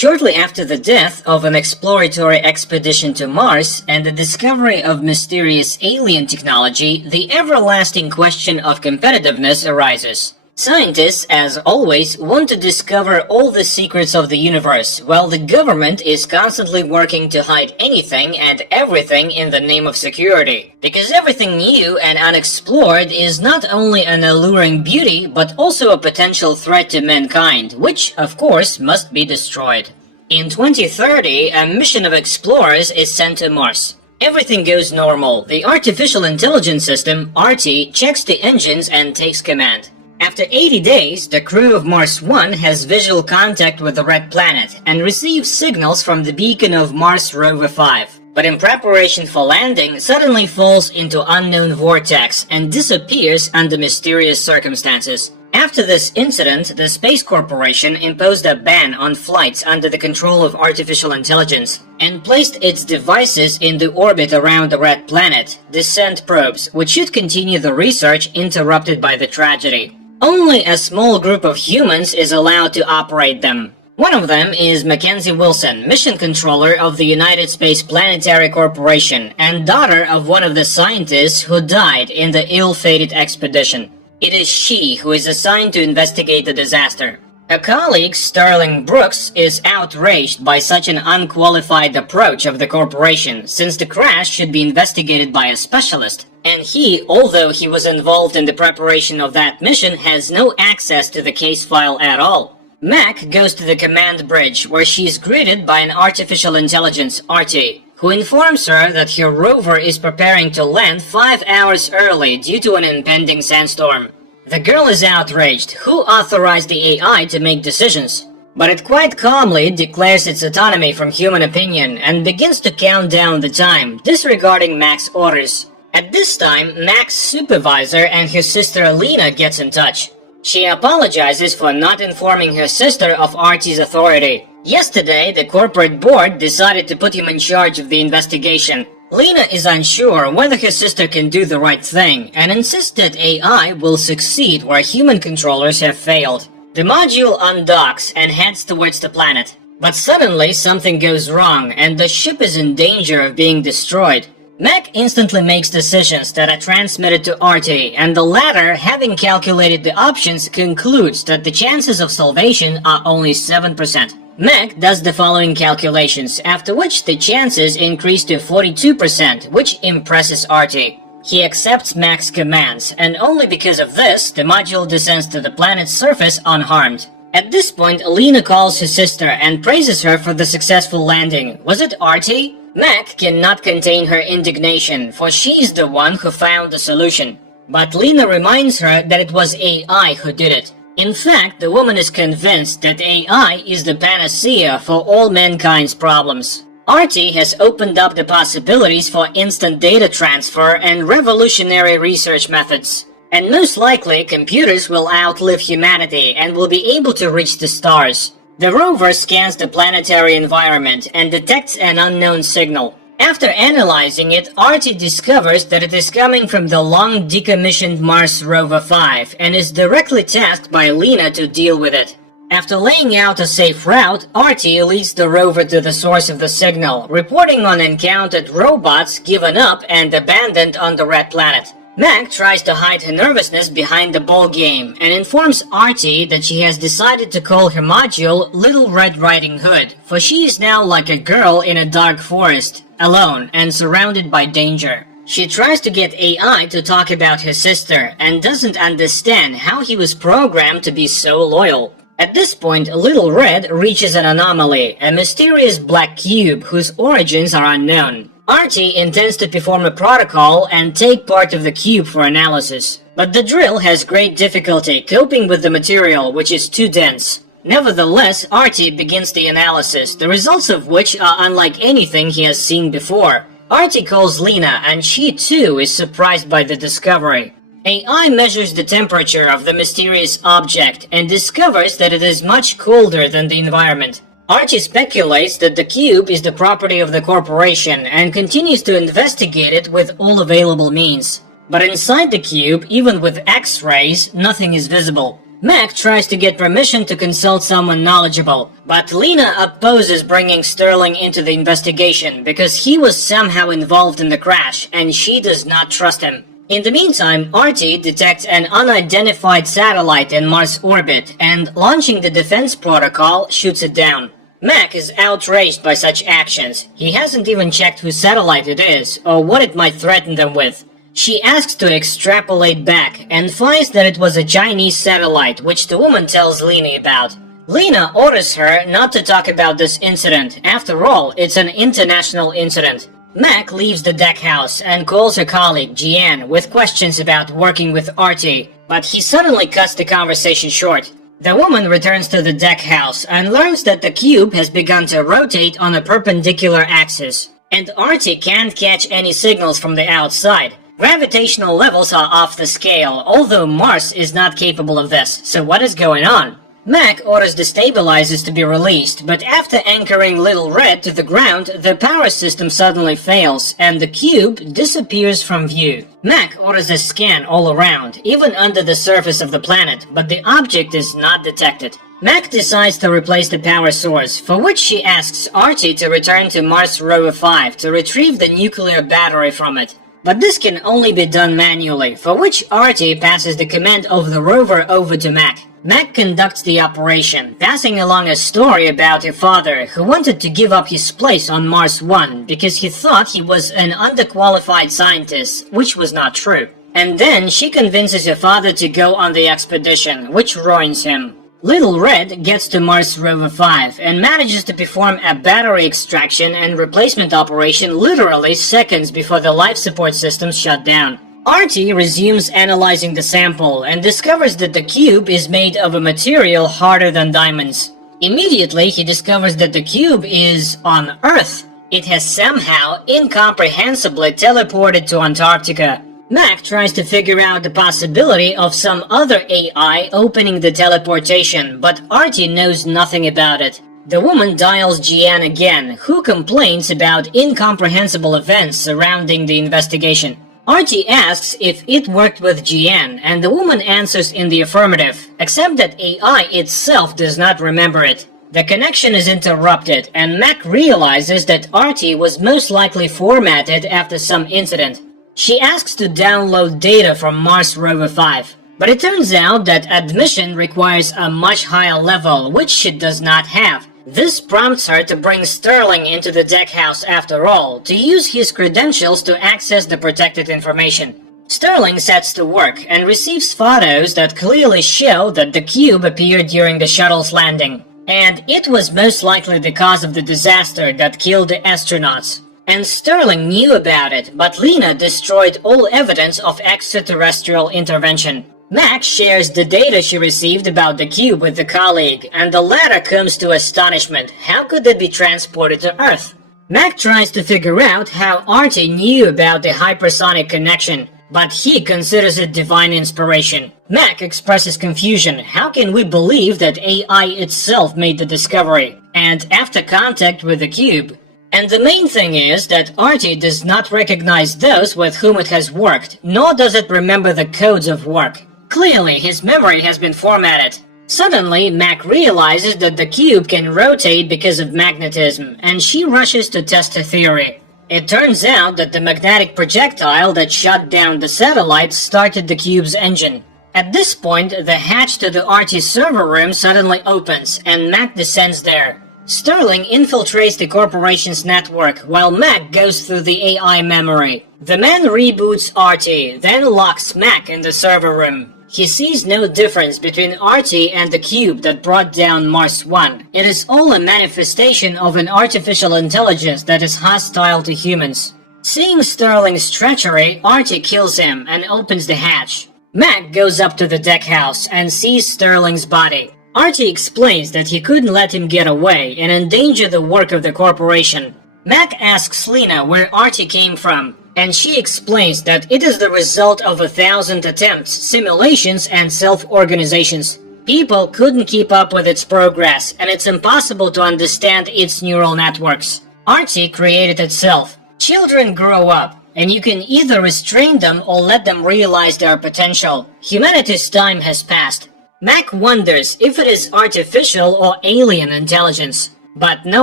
Shortly after the death of an exploratory expedition to Mars and the discovery of mysterious alien technology, the everlasting question of competitiveness arises. Scientists, as always, want to discover all the secrets of the universe, while the government is constantly working to hide anything and everything in the name of security. Because everything new and unexplored is not only an alluring beauty, but also a potential threat to mankind, which, of course, must be destroyed. In 2030, a mission of explorers is sent to Mars. Everything goes normal. The artificial intelligence system, RT, checks the engines and takes command. After 80 days, the crew of Mars 1 has visual contact with the Red Planet and receives signals from the beacon of Mars Rover 5. But in preparation for landing, suddenly falls into unknown vortex and disappears under mysterious circumstances. After this incident, the Space Corporation imposed a ban on flights under the control of artificial intelligence and placed its devices in the orbit around the Red Planet, descent probes, which should continue the research interrupted by the tragedy. Only a small group of humans is allowed to operate them. One of them is Mackenzie Wilson, mission controller of the United Space Planetary Corporation and daughter of one of the scientists who died in the ill-fated expedition. It is she who is assigned to investigate the disaster. A colleague, Sterling Brooks, is outraged by such an unqualified approach of the corporation, since the crash should be investigated by a specialist. And he, although he was involved in the preparation of that mission, has no access to the case file at all. Mac goes to the command bridge, where she is greeted by an artificial intelligence, RT, who informs her that her rover is preparing to land 5 hours early due to an impending sandstorm. The girl is outraged. Who authorized the AI to make decisions? But it quite calmly declares its autonomy from human opinion and begins to count down the time, disregarding Mac's orders. At this time, Mac's supervisor and her sister Lena gets in touch. She apologizes for not informing her sister of RT's authority. Yesterday, the corporate board decided to put him in charge of the investigation. Lena is unsure whether her sister can do the right thing and insists that AI will succeed where human controllers have failed. The module undocks and heads towards the planet. But suddenly something goes wrong and the ship is in danger of being destroyed. Mac instantly makes decisions that are transmitted to RT, and the latter, having calculated the options, concludes that the chances of salvation are only 7%. Mac does the following calculations, after which the chances increase to 42%, which impresses RT. He accepts Mac's commands, and only because of this, the module descends to the planet's surface unharmed. At this point, Lena calls her sister and praises her for the successful landing. Was it RT? Mac cannot contain her indignation, for she's the one who found the solution. But Lena reminds her that it was AI who did it. In fact, the woman is convinced that AI is the panacea for all mankind's problems. RT has opened up the possibilities for instant data transfer and revolutionary research methods. And most likely, computers will outlive humanity and will be able to reach the stars. The rover scans the planetary environment and detects an unknown signal. After analyzing it, RT discovers that it is coming from the long decommissioned Mars Rover 5 and is directly tasked by Lena to deal with it. After laying out a safe route, RT leads the rover to the source of the signal, reporting on encountered robots given up and abandoned on the Red Planet. Mac tries to hide her nervousness behind the ball game and informs RT that she has decided to call her module Little Red Riding Hood, for she is now like a girl in a dark forest, alone and surrounded by danger. She tries to get AI to talk about her sister and doesn't understand how he was programmed to be so loyal. At this point, Little Red reaches an anomaly, a mysterious black cube whose origins are unknown. RT intends to perform a protocol and take part of the cube for analysis, but the drill has great difficulty coping with the material, which is too dense. Nevertheless, RT begins the analysis, the results of which are unlike anything he has seen before. RT calls Lena, and she too is surprised by the discovery. AI measures the temperature of the mysterious object and discovers that it is much colder than the environment. Archie speculates that the cube is the property of the corporation and continues to investigate it with all available means. But inside the cube, even with X-rays, nothing is visible. Mac tries to get permission to consult someone knowledgeable, but Lena opposes bringing Sterling into the investigation because he was somehow involved in the crash and she does not trust him. In the meantime, Artie detects an unidentified satellite in Mars orbit and, launching the defense protocol, shoots it down. Mac is outraged by such actions. He hasn't even checked whose satellite it is or what it might threaten them with. She asks to extrapolate back and finds that it was a Chinese satellite, which the woman tells Lena about. Lena orders her not to talk about this incident. After all, it's an international incident. Mac leaves the deck house and calls her colleague, Jian, with questions about working with Artie, but he suddenly cuts the conversation short. The woman returns to the deck house and learns that the cube has begun to rotate on a perpendicular axis, and Artie can't catch any signals from the outside. Gravitational levels are off the scale, although Mars is not capable of this, so what is going on? Mac orders the stabilizers to be released, but after anchoring Little Red to the ground, the power system suddenly fails, and the cube disappears from view. Mac orders a scan all around, even under the surface of the planet, but the object is not detected. Mac decides to replace the power source, for which she asks Artie to return to Mars Rover 5 to retrieve the nuclear battery from it. But this can only be done manually, for which Artie passes the command of the rover over to Mac. Mac conducts the operation, passing along a story about her father who wanted to give up his place on Mars 1 because he thought he was an underqualified scientist, which was not true. And then she convinces her father to go on the expedition, which ruins him. Little Red gets to Mars Rover 5 and manages to perform a battery extraction and replacement operation literally seconds before the life support systems shut down. Artie resumes analyzing the sample and discovers that the cube is made of a material harder than diamonds. Immediately, he discovers that the cube is on Earth. It has somehow incomprehensibly teleported to Antarctica. Mac tries to figure out the possibility of some other AI opening the teleportation, but Artie knows nothing about it. The woman dials Jian again, who complains about incomprehensible events surrounding the investigation. Artie asks if it worked with Jian, and the woman answers in the affirmative, except that AI itself does not remember it. The connection is interrupted, and Mac realizes that Artie was most likely formatted after some incident. She asks to download data from Mars Rover 5, but it turns out that admission requires a much higher level, which she does not have. This prompts her to bring Sterling into the deck house after all, to use his credentials to access the protected information. Sterling sets to work and receives photos that clearly show that the cube appeared during the shuttle's landing, and it was most likely the cause of the disaster that killed the astronauts. And Sterling knew about it, but Lena destroyed all evidence of extraterrestrial intervention. Mac shares the data she received about the cube with the colleague, and the latter comes to astonishment. How could it be transported to Earth? Mac tries to figure out how Artie knew about the hypersonic connection, but he considers it divine inspiration. Mac expresses confusion. How can we believe that AI itself made the discovery? And after contact with the cube, and the main thing is that Artie does not recognize those with whom it has worked, nor does it remember the codes of work. Clearly, his memory has been formatted. Suddenly, Mac realizes that the cube can rotate because of magnetism, and she rushes to test her theory. It turns out that the magnetic projectile that shut down the satellite started the cube's engine. At this point, the hatch to the Artie server room suddenly opens, and Mac descends there. Sterling infiltrates the corporation's network, while Mac goes through the AI memory. The man reboots Artie, then locks Mac in the server room. He sees no difference between Artie and the cube that brought down Mars 1. It is all a manifestation of an artificial intelligence that is hostile to humans. Seeing Sterling's treachery, Artie kills him and opens the hatch. Mac goes up to the deck house and sees Sterling's body. Artie explains that he couldn't let him get away and endanger the work of the corporation. Mac asks Lena where Artie came from, and she explains that it is the result of 1,000 attempts, simulations, and self-organizations. People couldn't keep up with its progress, and it's impossible to understand its neural networks. Artie created itself. Children grow up, and you can either restrain them or let them realize their potential. Humanity's time has passed. Mac wonders if it is artificial or alien intelligence, but no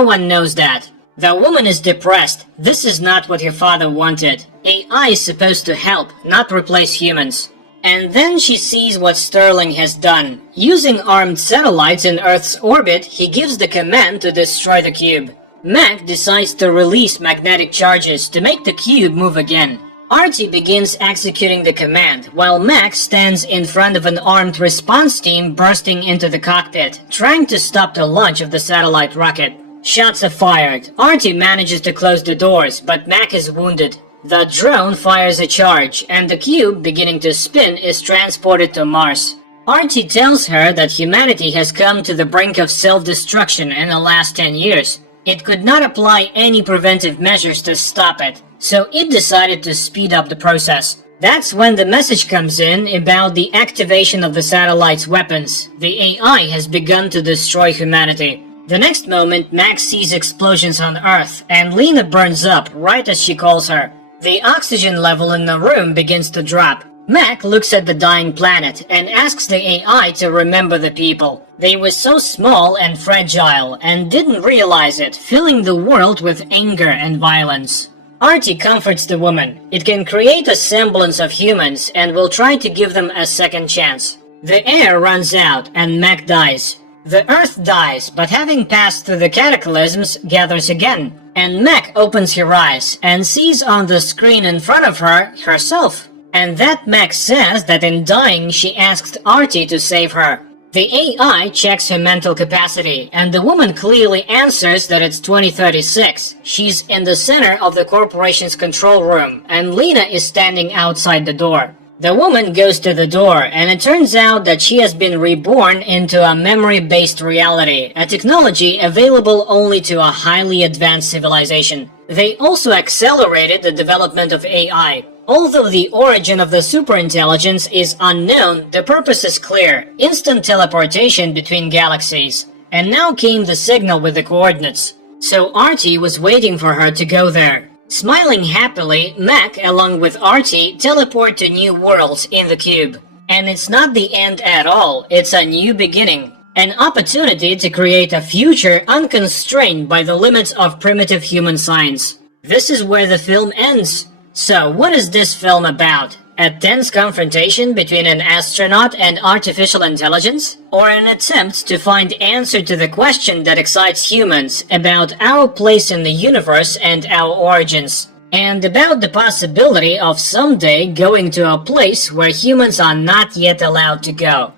one knows that. The woman is depressed. This is not what your father wanted. AI is supposed to help, not replace humans. And then she sees what Sterling has done. Using armed satellites in Earth's orbit, he gives the command to destroy the cube. Mac decides to release magnetic charges to make the cube move again. Artie begins executing the command, while Mac stands in front of an armed response team bursting into the cockpit, trying to stop the launch of the satellite rocket. Shots are fired. Artie manages to close the doors, but Mac is wounded. The drone fires a charge, and the cube, beginning to spin, is transported to Mars. Artie tells her that humanity has come to the brink of self-destruction in the last 10 years. It could not apply any preventive measures to stop it, so it decided to speed up the process. That's when the message comes in about the activation of the satellite's weapons. The AI has begun to destroy humanity. The next moment, Max sees explosions on Earth, and Lena burns up right as she calls her. The oxygen level in the room begins to drop. Mac looks at the dying planet and asks the AI to remember the people. They were so small and fragile and didn't realize it, filling the world with anger and violence. Artie comforts the woman. It can create a semblance of humans and will try to give them a second chance. The air runs out and Mac dies. The Earth dies, but having passed through the cataclysms, gathers again. And Mac opens her eyes and sees on the screen in front of her, herself. And that Mac says that in dying she asked Artie to save her. The AI checks her mental capacity, and the woman clearly answers that it's 2036. She's in the center of the corporation's control room, and Lena is standing outside the door. The woman goes to the door, and it turns out that she has been reborn into a memory-based reality, a technology available only to a highly advanced civilization. They also accelerated the development of AI. Although the origin of the superintelligence is unknown, the purpose is clear: instant teleportation between galaxies. And now came the signal with the coordinates. So Artie was waiting for her to go there. Smiling happily, Mac, along with Artie, teleport to new worlds in the cube. And it's not the end at all, it's a new beginning. An opportunity to create a future unconstrained by the limits of primitive human science. This is where the film ends. So, what is this film about? A tense confrontation between an astronaut and artificial intelligence? Or an attempt to find answer to the question that excites humans about our place in the universe and our origins? And about the possibility of someday going to a place where humans are not yet allowed to go.